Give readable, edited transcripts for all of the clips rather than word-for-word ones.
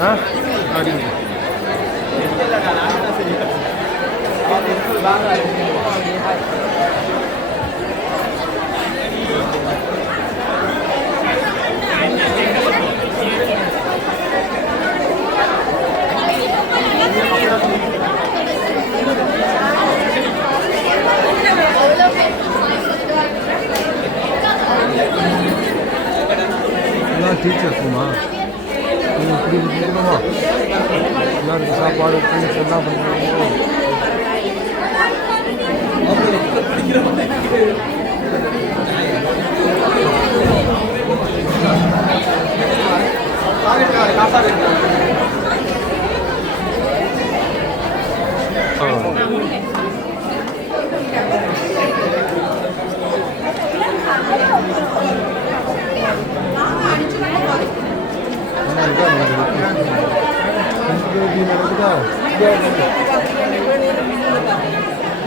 ஆ அப்படின்னு டீச்சர்ஸுமா இப்படி இருக்கணுமா எல்லாருக்கும் சாப்பாடு ஃப்ரெண்ட்ஸ் எல்லாம் பண்ணுறாங்க.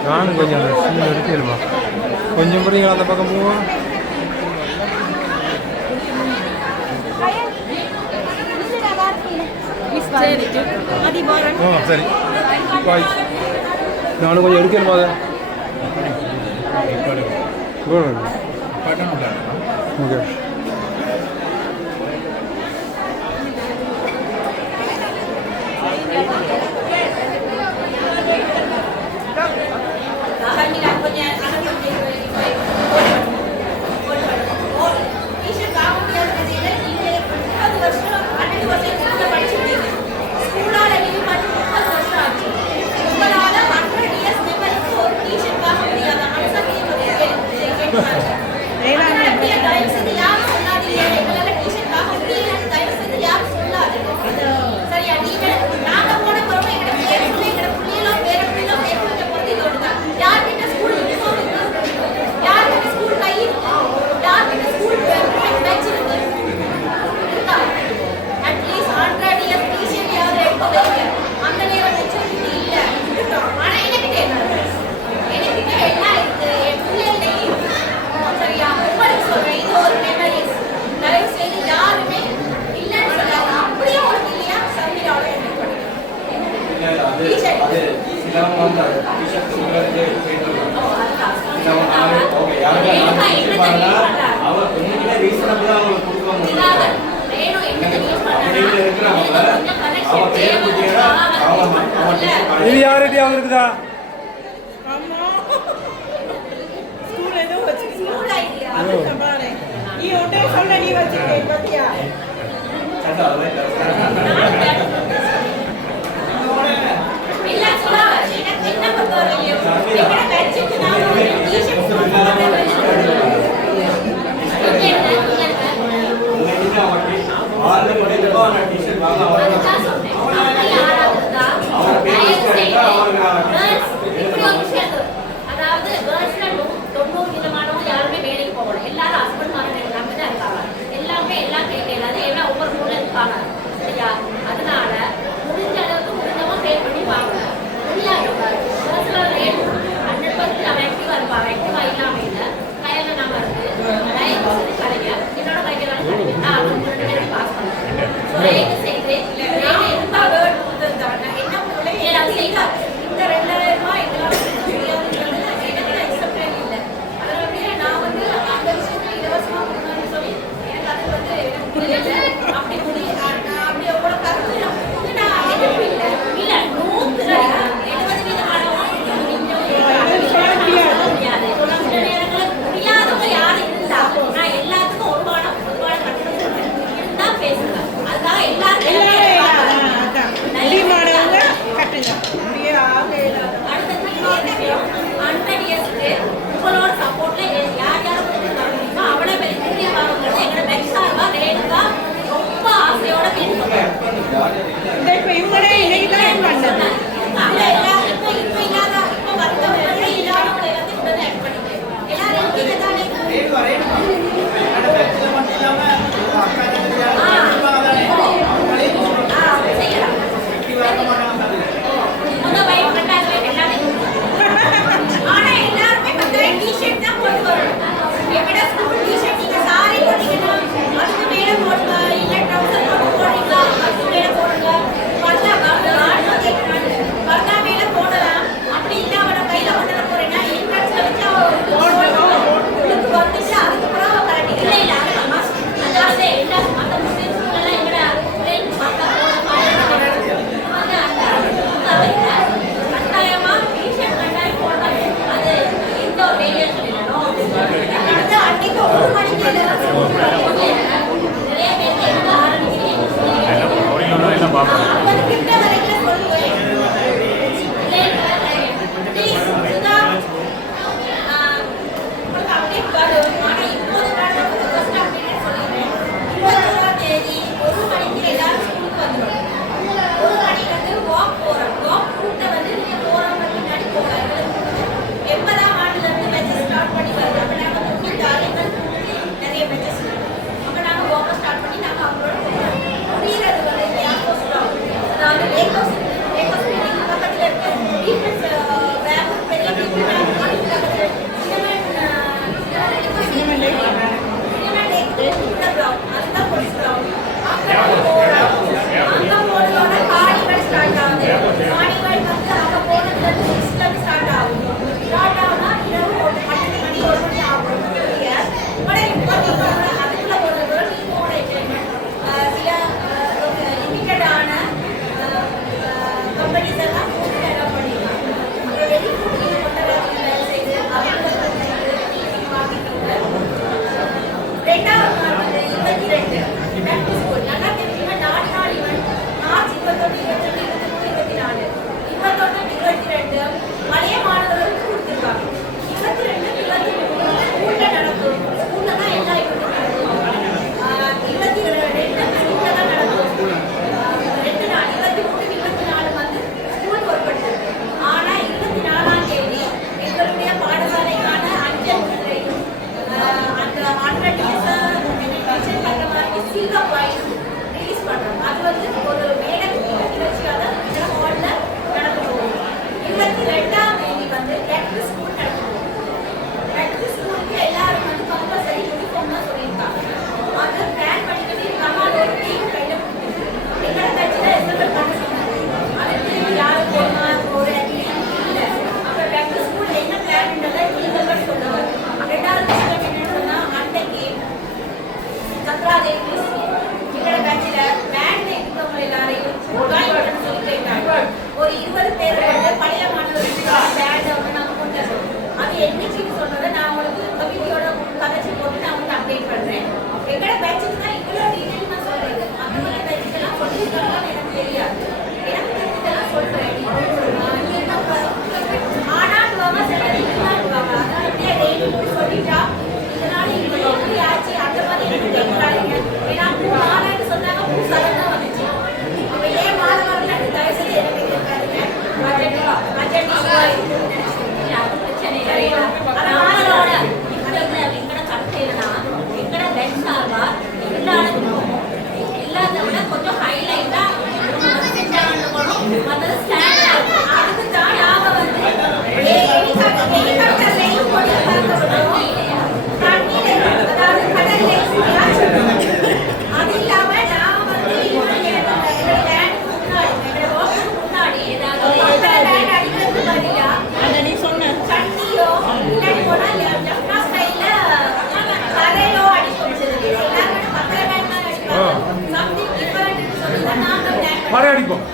நானும் கொஞ்சம் சீன் எடுத்துருமா கொஞ்சம் முறைகள் அந்த பக்கம் போவோம். சரி பாய் நானும் கொஞ்சம் எடுக்கணுமா அதை ஓகே. இது யாருடி அவருக்குதா அதனால முடிஞ்ச அளவுக்கு முடிஞ்சவங்க பே பண்ணி வாங்க. மறையடிப்போம்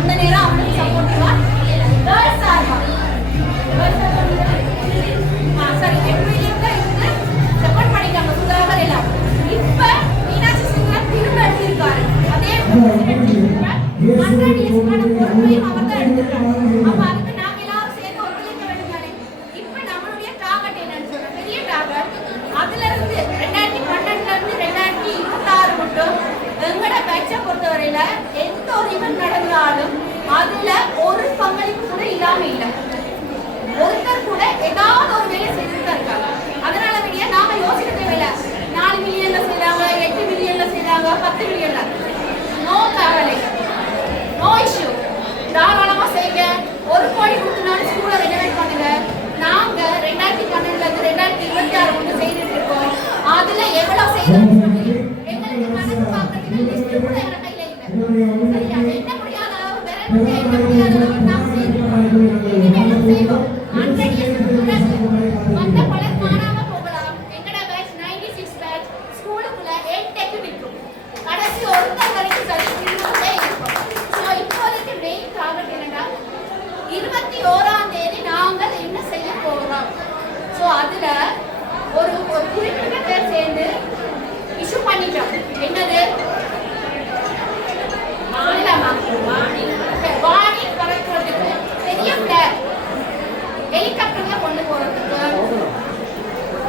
அந்த நேரம் அவனுக்கு சப்போர்ட்டிவா கேர்ள்ஸ் ஆர்மா செய்யாம இல்லை. ஒருத்தர் கூட ஏதாவது ஒரு வேலை செஞ்சுட்டு தான் இருக்காங்க. அதனால வெளியே நாம யோசிக்க தேவையில்லை. 4 மில்லியன்ல செய்யறாங்க, 8 மில்லியன்ல செய்யறாங்க, 10 மில்லியன்ல. நோ கவலை, நோ இஷ்யூ. தாராளமா செய்யுங்க. 1 கோடி கொடுத்தனாலும் ஸ்கூலை ரெனோவேட் பண்ணுங்க. நாங்க 2012ல இருந்து 2026 வந்து செய்துட்டு இருக்கோம். அதுல எவ்வளவு செய்தோம்னு சொல்லி எங்களுக்கு கணக்கு பார்க்கறதுக்கு லிஸ்ட் கூட எங்க கையில இல்ல. சரியா? என்ன முடியாத அளவு விரலுக்கு என்ன முடியாத அளவு நாம செய்யறோம். இனிமேலும் செய்வோம். 100 இயர்ஸ் வந்த பலர் காணாம போகலாம். எங்கட பேட்ச் 96 பேட்ச் ஸ்கூலுக்குள்ள என்டெக் விக்கும். கடைசி ஒருத்தர் வரைக்கும் சொல்லிட்டே இருக்கும். ஸோ இப்போதைக்கு மெயின் டார்கெட் என்னன்னா 21ஆம் தேதி நாங்கள் என்ன செய்ய போகிறோம். ஸோ அதுல ஒரு குறிப்பிட்ட பேர் சேர்ந்து இஷ்யூ பண்ணிட்டோம். என்னது வாணி பறக்கிறதுக்கு பெரிய பிளாக் ஹெலிகாப்டர்ல கொண்டு போறதுக்கு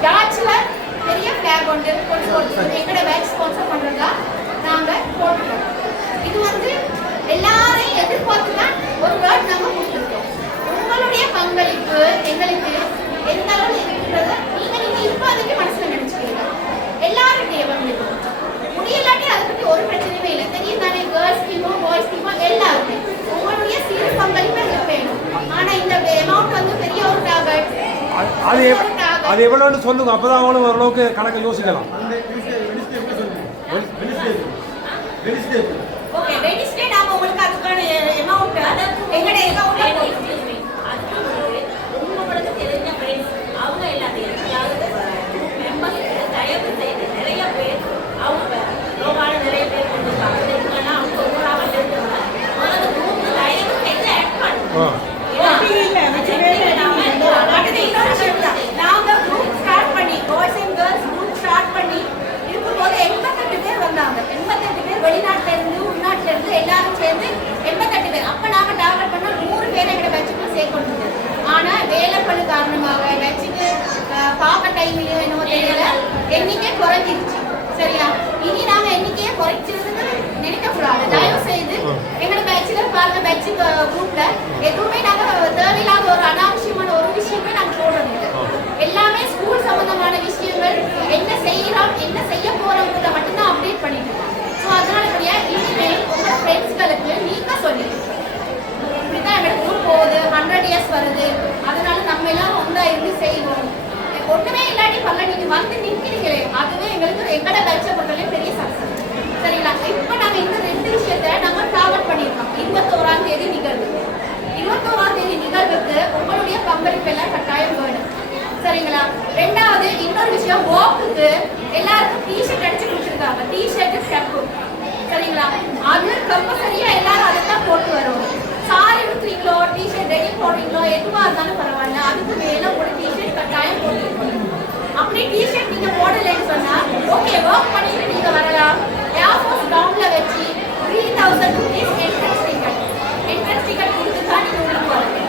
யாட்சில பெரிய பிளாக் கொண்டு போறதுக்கு எங்களோட பேட்ச் ஸ்பான்சர் பண்றதா நாங்க போட்டுட்டோம். இது வந்து எல்லாரையும் எதிர்பார்த்து தான் ஒரு வேர்ட் நாங்க கொடுத்துருக்கோம். உங்களுடைய பங்களிப்பு எங்களுக்கு எந்த அளவு இருக்குன்றத நீங்க இப்போதைக்கு மனசுல நினைச்சுக்கிறீங்க. எல்லாருடைய பங்களிப்பு முடியலாட்டி அதை பத்தி ஒரு பிரச்சனையுமே இல்லை. தெரியும் தானே, கேர்ள்ஸ் டீமோ பாய்ஸ் டீமோ எல்லாருமே உங்களுடைய சிறு பங்களிப்பு எங்களுக்கு வேணும். ஆனா இந்த அமௌண்ட் வந்து பெரிய ஒரு டார்கெட். அது எவ்வளோன்னு சொல்லுங்க, அப்பதான் அவங்களும் ஓரளவுக்கு கணக்கு யோசிக்கலாம். ஓகே, வெனிஸ்டே நாம உங்களுக்கு அதுக்கான அமௌண்ட் எங்கட அக்கவுண்ட்ல உங்களுக்கு தெரிஞ்ச ஃப்ரெண்ட்ஸ் அவங்க எல்லாத்தையும் மெம்பர்ஸ் தயவு செய்து நிறைய பேர் அவங்க லோகால நிறைய பேர் கொண்டிருக்காங்க. அவங்க ஊராக முதல்ல குரூப் தயவு செய்து ஆட் பண்ணுவோம். நாங்க குரூப் ஸ்டார்ட் பண்ணி boys and girls group start பண்ணி இருக்கும்போது 88 பேர் வந்தாங்க. 88 பேர் வெளிநாட்டுல இருந்து உள்நாட்டுல இருந்து எல்லாரும் சேர்ந்து 88 பேர். அப்ப நாங்க டார்கெட் பண்ண 100 பேரை எங்க பேட்சுக்கு சேர்க்கணும். ஆனா வேலைப்பளு காரணமாக பேட்சுக்கு பார்க்க டைம் இல்லையோ என்னவோ தெரியல, எண்ணிக்கை குறைஞ்சிருச்சு. சரியா? இனி நாங்க எண்ணிக்கையை குறைச்சிருந்துன்னு நினைக்க கூடாது. தயவு செய்து எங்களோட பேட்சில பாருங்க, பேட்ச் குரூப்ல எதுவுமே நாங்க தேவையில்லாத ஒரு அனாவசியமான ஒரு விஷயமே நாங்க போடுறது இல்லை. எல்லாமே ஸ்கூல் சம்பந்தமான விஷயங்கள், என்ன செய்யறோம் என்ன செய்ய போறோம்ன்றத மட்டும்தான் அப்டேட் பண்ணிட்டு இருக்கோம். ஸோ அதனால இனிமேல் உங்க ஃப்ரெண்ட்ஸ்களுக்கு நீங்க சொல்லிடுங்க, இப்படிதான் எங்களோட குரூப் போகுது, 100 இயர்ஸ் வருது, அதனால நம்ம எல்லாம் ஒன்றா இருந்து செய்வோம். ஒண்ணுமே இல்லாட்டி பல்ல நீங்க வந்து நிற்கிறீங்களே, அதுவே எங்களுக்கு எங்கட பேட்சை பொறுத்தவரை பெரிய சக்சஸ். சரிங்களா? இப்ப நாங்க இந்த 2 விஷயத்த நாங்க டார்கெட் பண்ணிருக்கோம். 21ஆம் தேதி நிகழ்வு. 21ஆம் தேதி நிகழ்வுக்கு உங்களுடைய பங்களிப்பு எல்லாம் கட்டாயம் வேணும். சரிங்களா? ரெண்டாவது இன்னொரு விஷயம், வாக்குக்கு எல்லாருக்கும் டிஷர்ட் அடிச்சு கொடுத்துருக்காங்க. T-shirt step. சரிங்களா? அது கம்பல்சரியா எல்லாரும் அதை தான் போட்டு வரும். சாரி எடுக்கிறீங்களோ, டிஷர்ட் ரெடி போடுறீங்களோ, எதுவா இருந்தாலும் பரவாயில்ல, அதுக்கு மேல ஒரு டிஷர்ட் கட்டாயம் போட்டுருக்கணும். அப்படி டிஷர்ட் நீங்க போடலைன்னு சொன்னா ஓகே, ஒர்க் பண்ணிட்டு நீங்க வரலாம். ஏர்ஃபோர்ஸ் கிரவுண்ட்ல வச்சு 3000 rupees என்ட்ரன்ஸ் டிக்கெட் கொடுத்து தான் நீங்க உள்ள போறீங்க.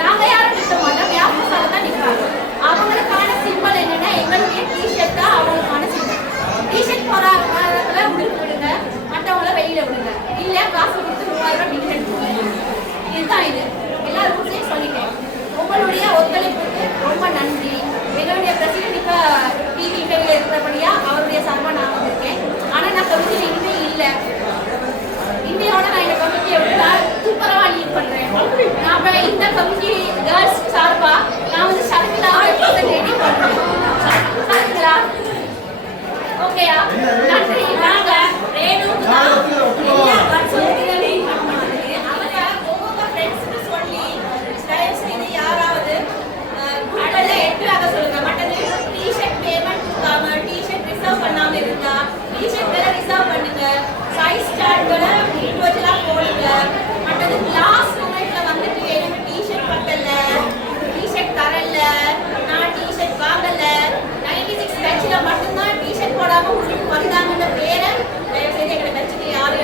நாங்க யாரும் நிற்க மாட்டோம், ஏர்ஃபோர்ஸால தான் நிற்பாங்க. அவங்களுக்கான சிம்பிள் என்னன்னா எங்களுடைய டிஷர்ட் தான் அவங்களுக்கான சிம்பிள். டிஷர்ட் போறாங்க உடுப்பு விடுங்க, மற்றவங்கள வெளியில விடுங்க, இல்ல காசு கொடுத்து 3000 டிக்கெட் போடுங்க. இதுதான் இது. எல்லாருக்கும் சேர்த்து சொல்லிட்டேன். உங்களுடைய ஒத்துழைப்புக்கு ரொம்ப நன்றி. எங்களுடைய பிரசிடென்ட் இப்ப டிவி இன்டர்வியூல இருக்கிறபடியா அவருடைய சார்பா நான் வந்திருக்கேன். ஆனா நான் கமிட்டியில இனிமே இல்லை. இந்தியாவோட நான் இந்த கமிட்டியை விட்டு சூப்பரா லீட் பண்றேன். நான் அப்புறம் இந்த கமிட்டி கேர்ள்ஸ் சார்பா நான் வந்து ஷர்மிளா ரெடி பண்றேன். சரிங்களா? ஓகேயா? நன்றி. நாங்க ரேணுக்கு எல்லா வருஷத்துல வெயிட் பண்ணுவாங்க. அவங்க ஒவ்வொரு ஃப்ரெண்ட்ஸ்க்கு சொல்லி தயவு செய்து யாராவது கடல்ல எட்டுறாக சொல்லுங்க. மற்றது டிஷர்ட் பேமெண்ட் கொடுக்காம டிஷர்ட் ரிசர்வ் பண்ணாம இருந்தா டிஷர்ட் வேற ரிசர்வ் பண்ணுங்க. சைஸ் சார்ட்களை இண்டிவிஜுவலா போடுங்க. மற்றது லாஸ்ட் மொமெண்ட்ல வந்துட்டு எனக்கு டிஷர்ட் பத்தல, டிஷர்ட் தரல, நான் டிஷர்ட் வாங்கல, 96 பேட்ச்ல மட்டும்தான் டிஷர்ட் போடாம உள்ளுக்கு வந்தாங்கன்ற பேரை தயவு செய்து எங்களை பேட்சுக்கு யாரும்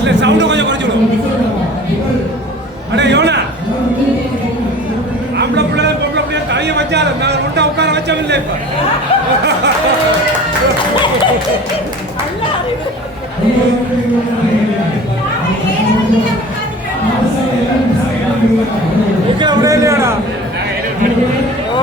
இல்லை சவுண்டை கொஞ்சம் குறைச்சிடும். அடே யோனா ஆம்பளை பிள்ளை பொம்பளை பிள்ளைய தலையை வச்சாரு, நான் ரொட்டா உட்கார வச்சவில்லை. இப்போ உடனே இல்லையாடா? ஓ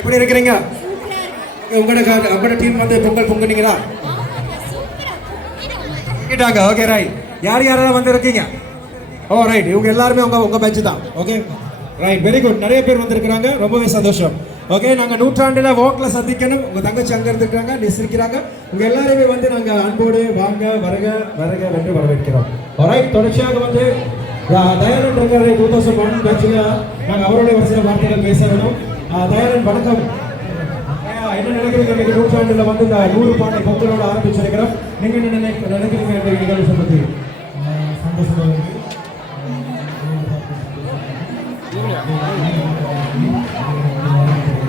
எப்படி இருக்கிறீங்க? உங்களோட டீம் வந்து பொங்கல் பொங்குனீங்களா? Okay right. யார் யாரெல்லாம் வந்து இருக்கீங்க? ஓ ரைட், இவங்க எல்லாருமே உங்க பேட்ச் தான். Okay right, very good. நிறைய பேர் வந்திருக்கிறாங்க, ரொம்பவே சந்தோஷம். ஓகே, நாங்கள் நூற்றாண்டில் வாக்கில் சந்திக்கணும். உங்கள் தங்கச்சி அங்கே இருந்துருக்காங்க, நிசிக்கிறாங்க. உங்கள் எல்லாருமே வந்து நாங்கள் அன்போடு வாங்க வருக வருக என்று வரவேற்கிறோம். ரைட், தொடர்ச்சியாக வந்து தயாரன் 2001 பேட்சில் நாங்கள் அவருடைய ஒரு சில வார்த்தைகள் பேச வேணும். தயாரன் வணக்கம். என்ன நினைக்கிறீங்க? இன்னைக்கு நூற்றாண்டில் வந்து இந்த 100 பாண்டை பொங்கலோட ஆரம்பிச்சிருக்கிறோம். நீங்கள் என்ன நினைக்கிறீங்க இந்த நிகழ்ச்சி பற்றி? சந்தோஷமாக இருக்கு.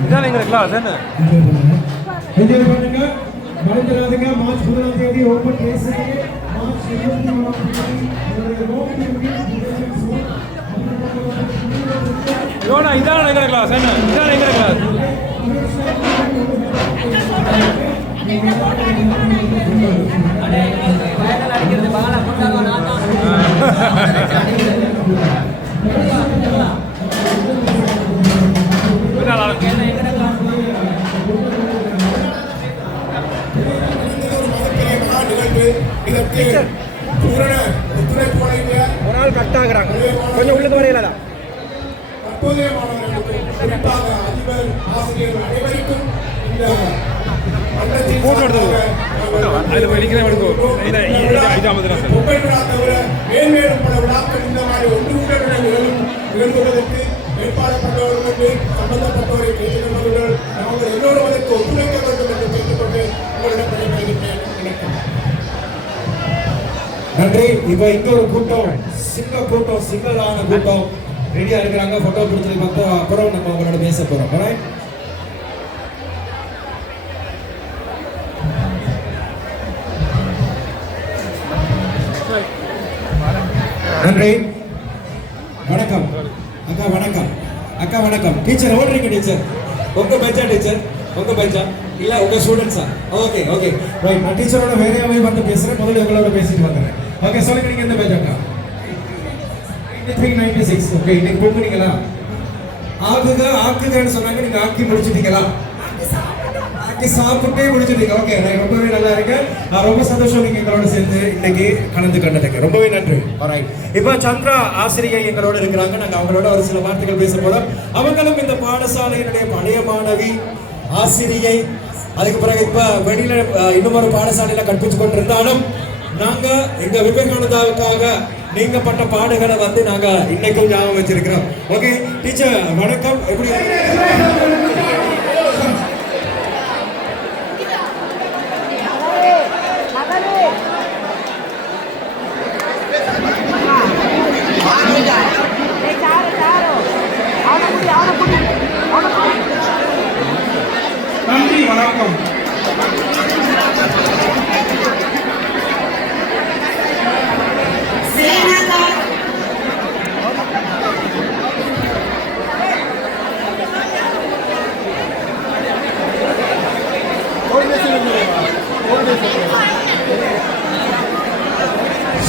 இதான் எங்க கிளாஸ் என்ன? என்ஜாய் பண்ணுங்க, மறந்துடாதீங்க. மார்ச் 1ஆம் தேதி ஓபன் ரேஸ் இருக்கு. மார்ச் 23ஆம் தேதி யோனா இதான் எங்க கிளாஸ் என்ன? இதான் எங்க கிளாஸ்? என்ன போட்டோ எடுக்கணும்னு நினைக்கிறேன். இதற்கு பூரண ஒத்துழைப்பு வழங்கிய ஒரு ஆள் கட் ஆகுறாங்க, கொஞ்சம் உள்ளுக்கு வரையில தான். தற்போதைய மாணவர்களுக்கும் குறிப்பாக அதிபர் ஆசிரியர்கள் அனைவருக்கும் இந்த மன்றத்தின் பொங்கல் விழா தவிர மேன்மேலும் பல விழாக்கள் இந்த மாதிரி ஒன்றுடன் நிகழ்வுகளுக்கு ஏற்பாடப்பட்டவர்களுக்கு சம்பந்தப்பட்டவரை கேட்டுக்கொண்டவர்கள் நாங்கள் எல்லோரும் அதற்கு ஒத்துழைக்க வேண்டும் என்று கேட்டுக்கொண்டு உங்களிடம் விடைபெறுகின்றேன். வணக்கம். நன்றி. இப்ப இன்னொரு கூட்டம், சிங்களான கூட்டம் ரெடியா இருக்கிறாங்க. போட்டோ பிடிச்சதுக்கு அப்புறம் நம்ம உங்களோட பேச போறோம். alright? நன்றி. வணக்கம் அக்கா, வணக்கம் அக்கா, வணக்கம் டீச்சர். ஓடுறீங்க டீச்சர்? உங்க பேச்சா டீச்சர்? உங்க பேச்சா இல்ல உங்க ஸ்டூடெண்ட்ஸா? Okay okay right. நான் டீச்சரோட வேறையாவே வந்து பேசுறேன். முதல்ல உங்களோட பேசிட்டு வந்துடுறேன். ஓகே, சொல்லுங்க நீங்க எந்த பேச்சாக்கா? 9396. ஓகே, இன்னைக்கு பொங்குனீங்களா? ஆக்குங்கன்னு சொன்னாங்க, நீங்க ஆக்கி முடிச்சிட்டீங்களா? ஆக்கி சாப்பிட்டே முடிச்சிட்டீங்க. ஓகே, ரொம்பவே நல்லா இருக்கு. ரொம்ப சந்தோஷம் நீங்க எங்களோட சேர்ந்து இன்னைக்கு கலந்து கண்டதுக்கு. ரொம்பவே நன்றி. ஆல்ரைட். இப்போ சந்திரா ஆசிரியை எங்களோட இருக்கிறாங்க. நாங்க அவங்களோட ஒரு சில வார்த்தைகள் பேச போறோம். அவங்களும் இந்த பாடசாலையினுடைய பழைய மாணவி, ஆசிரியை. அதுக்கு பிறகு இப்ப வெளியில இன்னும் ஒரு பாடசாலையில கற்பிச்சு கொண்டிருந்தாலும் நாங்க எங்க விவேகானந்தாவுக்காக நீங்க பட்ட பாடுகளை வந்து நாங்க இன்னைக்கும் ஞாபகம் வச்சிருக்கிறோம். ஓகே டீச்சர், வணக்கம். எப்படி நன்றி, வணக்கம்.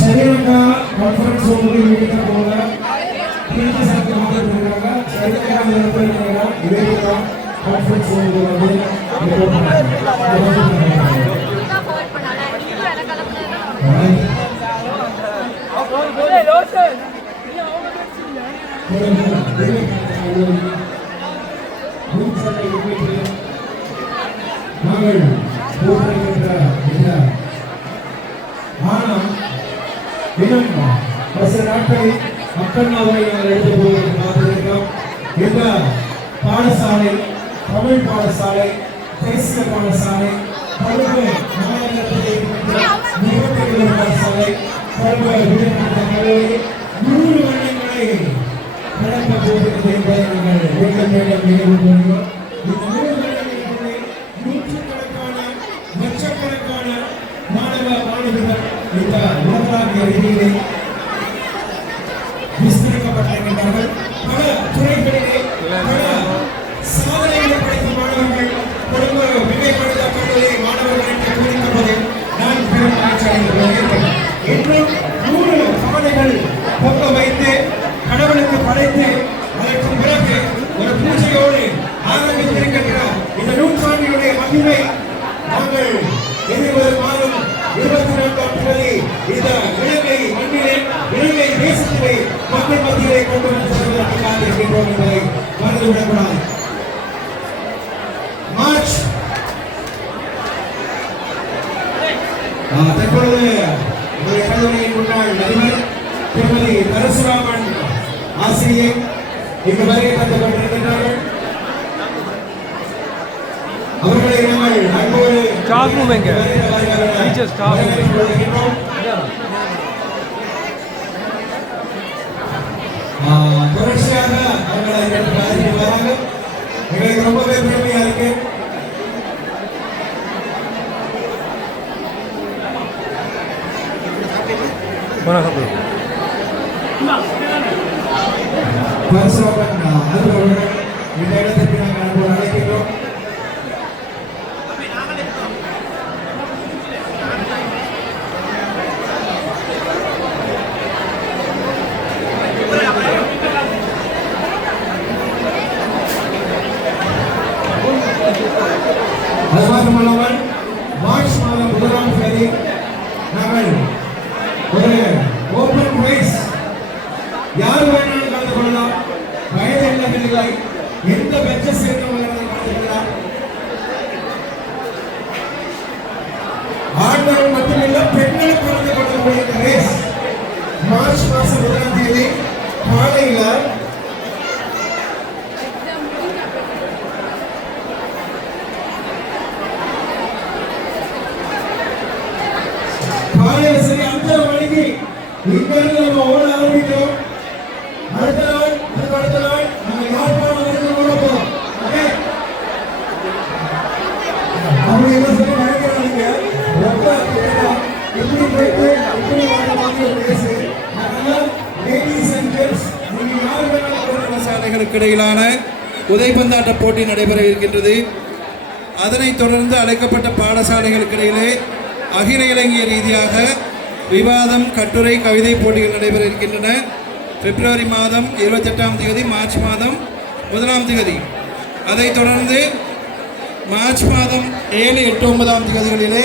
சரியாக கான்ஃபரன்ஸ் வீட்டுக்கு போக டீச்சர்ஸுக்கு மாற்றிருக்காங்க. சரியாக இதேதான் கான்ஃபரன்ஸ் வந்து நாங்கள் போட்டிருக்கின்ற ஆனால் இன்னும் ஒரு சில நாட்களில் மக்கள்நாவை நாங்கள் எடுத்து போவதற்கு காத்திருக்கிறோம். இந்த பாடசாலை தமிழ் பாடசாலை, தேசிய பாடசாலை, பல்வேறு மாநிலத்தில் இருக்கின்ற பாடசாலை, பல்வேறு விடுதலை கல்லூரி 100 வருடங்களை கடக்க போகிறது என்பதை நாங்கள் மீண்டும் நினைவு கூறுகிறோம். இந்த 100 வருடங்களுக்குள்ளே நூற்றுக்கணக்கான லட்சக்கணக்கான மாணவ மாணவிகள் இந்த உலகளாவிய ரீதியிலே விஸ்தரிக்கப்பட்டிருக்கின்றார்கள். பல துறைகளிலே பல சாதனைகளை படைத்த மாணவர்கள் குடும்ப விவேகானந்தா கல்லூரி மாணவர்கள் என்று கூறிக்கொள்வதில் நான் பெரும் மகிழ்ச்சி அடைந்துள்ளேன். இன்னும் 100 பானைகள் பொங்க வைத்து கடவுளுக்கு படைத்து அதற்கு பிறகு ஒரு பூஜையோடு ஆரம்பித்திருக்கின்ற இந்த நூற்றாண்டினுடைய மகிமை நாங்கள் எதிர்வரும் மாதம் 24ஆம் தேதி இந்த இலங்கை மண்ணிலே, இலங்கை தேசத்திலே மக்கள் மத்தியிலே கொண்டு வந்து செல்வதற்கு காத்திருக்கின்றோம் என்பதை மறந்துவிடக்கூடாது. மார்ச் தற்பொழுது உங்களுடைய கல்லூரியின் முன்னாள் அதிபர் திருமதி பரசுராமன் ஆசிரியை இங்கு வருகை தந்து கொண்டிருக்கின்றார்கள். அவர்களை நாங்கள் அன்போடு ஸ்டாஃப் ரூம் எங்க டீச்சர் ஸ்டாஃப் ரூம் தொடர்ச்சியாக அவர்களை அறிவித்து வராங்க. எங்களுக்கு ரொம்பவே பெருமையா இருக்கு. பரசுராமன் அவர்கள் இந்த இடத்திற்கு நாங்கள் அழைக்கிறோம். அது மாத்திரமல்லாமல் மார்ச் மாதம் 1ஆம் தேதி நாங்கள் ஒரு ஓபன் பிரைஸ் யார் வேணாலும் கலந்து கொள்ளலாம். வயது இல்லை, எந்த பெஞ்சஸ் சேர்ந்தவங்க கலந்து கொள்ளலாம். ஆண்கள் மட்டுமில்ல பெண்களும் கலந்து கொள்ளக்கூடிய இந்த ரேஸ் மார்ச் மாதம் 1ஆம் தேதி காலையில சரி 5:30 மணிக்கு இங்கிருந்து நம்ம ஓட ஆரம்பிக்கிறோம். அடுத்த நாள் நம்ம யாழ்ப்பாணம் வரைக்கும் ஓட போறோம். ஓகே, அவங்க என்ன சொல்லி நினைக்கிறாங்க, ரொம்ப எப்படி போயிட்டு எப்படி வாங்க மாதிரி ஒரு ரேஸ். அதனால லேடிஸ் அண்ட் ஜென்ட்ஸ் நீங்க யார் வேணாலும் பாடசாலைகளுக்கு இடையிலான உதைப்பந்தாட்ட போட்டி நடைபெற இருக்கின்றது. அதனைத் தொடர்ந்து அழைக்கப்பட்ட பாடசாலைகளுக்கு இடையிலே அகில இலங்கை ரீதியாக விவாதம், கட்டுரை, கவிதை போட்டிகள் நடைபெற இருக்கின்றன. பிப்ரவரி மாதம் 28ஆம் தேதி, மார்ச் மாதம் 1ஆம் தேதி. அதைத் தொடர்ந்து மார்ச் மாதம் 7, 8, 9ஆம் தேதிகளிலே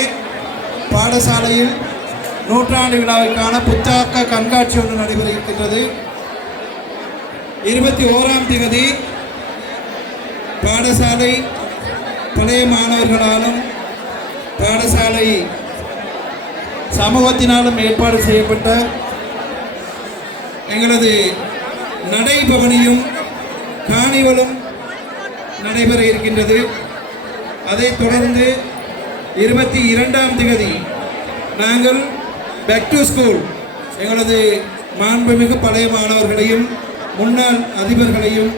பாடசாலையில் நூற்றாண்டு விழாவிற்கான புத்தாக்க கண்காட்சி ஒன்று நடைபெற இருக்கின்றது. 21ஆம் தேதி பாடசாலை பழைய மாணவர்களாலும் பாடசாலை சமூகத்தினாலும் ஏற்பாடு செய்யப்பட்ட எங்களது நடைபவனியும் காணிவலும் நடைபெற இருக்கின்றது. அதைத் தொடர்ந்து 22ஆம் தேதி நாங்கள் பேக் டு ஸ்கூல் எங்களது மாண்புமிகு பழைய மாணவர்களையும் முன்னாள் அதிபர்களையும்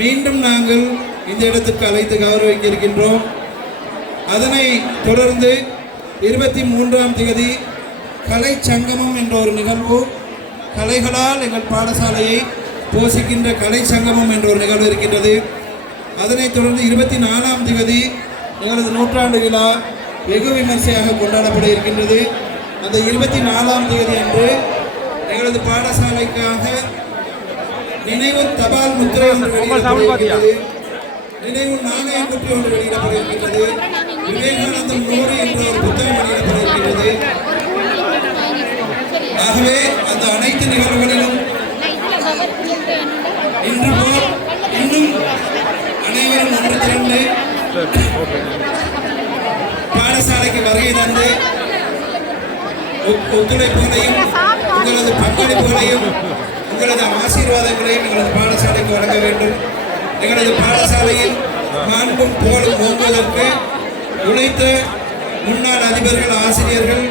மீண்டும் நாங்கள் இந்த இடத்துக்கு அழைத்து கௌரவிக்க இருக்கின்றோம். அதனை தொடர்ந்து 23ஆம் தேதி கலை சங்கமம் என்ற ஒரு நிகழ்வு, கலைகளால் எங்கள் பாடசாலையை போஷிக்கின்ற கலை சங்கமம் என்ற ஒரு நிகழ்வு இருக்கின்றது. அதனைத் தொடர்ந்து 24ஆம் தேதி எங்களது நூற்றாண்டு விழா வெகு விமர்சையாக கொண்டாடப்பட இருக்கின்றது. அந்த 24ஆம் தேதி அன்று எங்களது பாடசாலைக்காக நினைவு தபால் முத்திரை ஒன்று வெளியிடப்படுகிறது. நினைவு நாணய குட்டி ஒன்று வெளியிடப்பட இருக்கின்றது. விவேகானந்தம் 100 என்ற ஒரு புத்தகம் வெளியிடப்பட இருக்கின்றது. ஆகவே அந்த அனைத்து நிகழ்வுகளிலும் இன்று போல் இன்னும் அனைவரும் ஒன்று திரண்டு பாடசாலைக்கு வருகை தந்து ஒத்துழைப்புகளையும் உங்களது பங்களிப்புகளையும் உங்களது ஆசீர்வாதங்களையும் எங்களது பாடசாலைக்கு வழங்க வேண்டும். எங்களது பாடசாலையில் மாண்பும் புகழும் ஓங்குவதற்கு உழைத்த முன்னாள் அதிபர்கள், ஆசிரியர்கள்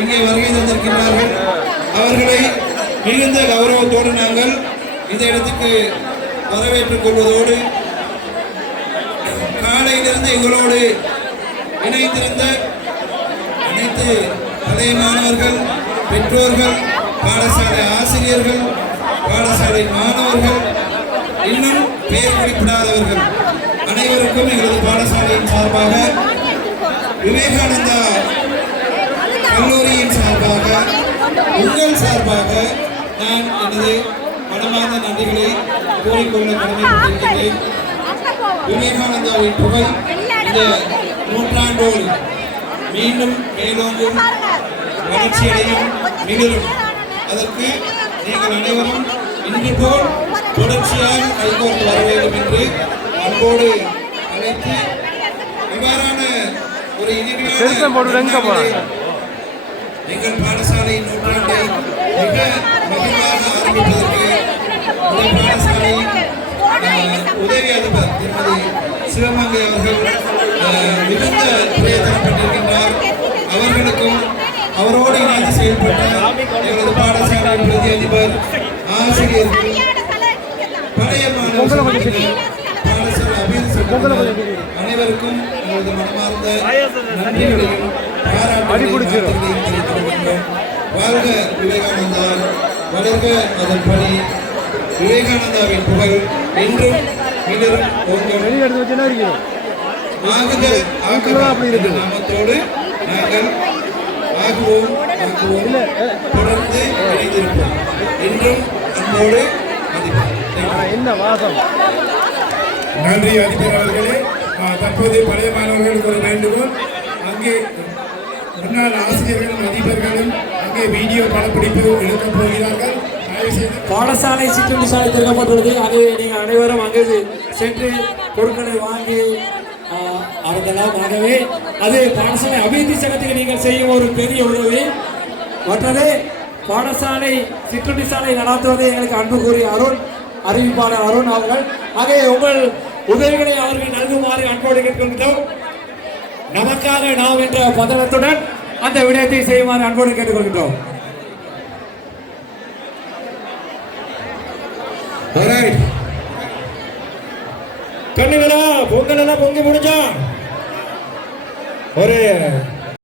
இங்கே வருகை தந்திருக்கின்றார்கள். அவர்களை மிகுந்த கௌரவத்தோடு நாங்கள் இந்த இடத்துக்கு வரவேற்றுக் கொள்வதோடு காலையிலிருந்து எங்களோடு இணைந்திருந்த அனைத்து பழைய மாணவர்கள், பெற்றோர்கள், பாடசாலை ஆசிரியர்கள், பாடசாலை மாணவர்கள், இன்னும் பெயர் குறிப்பிடாதவர்கள் அனைவருக்கும் எங்களது பாடசாலையின் சார்பாக, விவேகானந்தா கல்லூரியின் சார்பாக, உங்கள் சார்பாக நான் எனது மனமார்ந்த நன்றிகளை கூறிக்கொள்ள கடமைப்பட்டிருக்கிறேன். விவேகானந்தாவின் புகழ் இந்த நூற்றாண்டோடு மீண்டும் மேலோங்கும், வளர்ச்சியடையும், மிளிரும். அதற்கு நீங்கள் அனைவரும் இன்று போல் தொடர்ச்சியாக கைகோர்த்து வர வேண்டும் என்று அன்போடு அழைத்து இவ்வாறான ஒரு இனிமையான எங்கள் பாடசாலையின் நூற்றாண்டை மிக மகிழ்வாக ஆரம்பிப்பதற்கு இந்த பாடசாலையின் உதவி அதிபர் திருமதி சிவமங்கை அவர்கள் மிகுந்த பிரயத்தனப்பட்டிருக்கின்றார். அவர்களுக்கும் அவரோடு இணைந்து செயல்பட்ட எங்களது பாடசாலையின் பிரதி அதிபர், ஆசிரியர்கள், பழைய மாணவர்கள், பாடசாலை அபிவிருத்தி அனைவருக்கும் எங்களது மனமார்ந்த நன்றிகளையும் பாராட்டுகளையும் தெரிவித்துக் கொள்கின்றோம். வாழ்க விவேகானந்தா, வளர்க அதன் பணி. விவேகானந்தாவின் புகழ் என்றும் மிளிரும் ஓங்கும். ஆகுக ஆக்குவோம் என்ற நாமத்தோடு நாங்கள் ஆகுவோம் தொடர்ந்து இணைந்திருப்போம். என்றும் அன்போடு நன்றி அதிபர் அவர்களே. தற்போது பழைய மாணவர்களுக்கு ஒரு வேண்டுகோள், அங்கே முன்னாள் ஆசிரியர்களும் அதிபர்களும் அங்கே வீடியோ படப்பிடிப்பு எடுக்கப் போகிறார்கள். தயவுசெய்து பாடசாலை சிற்றுண்டி சாலை திறக்கப்பட்டுள்ளது. அது நீங்கள் அனைவரும் அங்கே சென்று பொருட்களை வாங்கி அருந்தலாம். ஆகவே அது பாடசாலை அபிவிருத்தி சங்கத்துக்கு நீங்கள் செய்யும் ஒரு பெரிய உதவி. மற்றது பாடசாலை சிற்றுண்டி சாலை நடத்துவதை எங்களுக்கு அன்பு கூறிய அருண், அறிவிப்பாளர் அருண் அவர்கள். ஆகவே உங்கள் உதவிகளை அவர்கள் நல்குமாறு அன்போடு கேட்டுக்கொள்கிறோம். நமக்காக நாம் என்ற பதனத்துடன் அந்த விடயத்தை செய்யுமாறு அன்போடு கேட்டுக்கொள்கிறோம். கண்ணுங்களா பொங்கல் எல்லாம் பொங்கி முடிஞ்சா ஒரு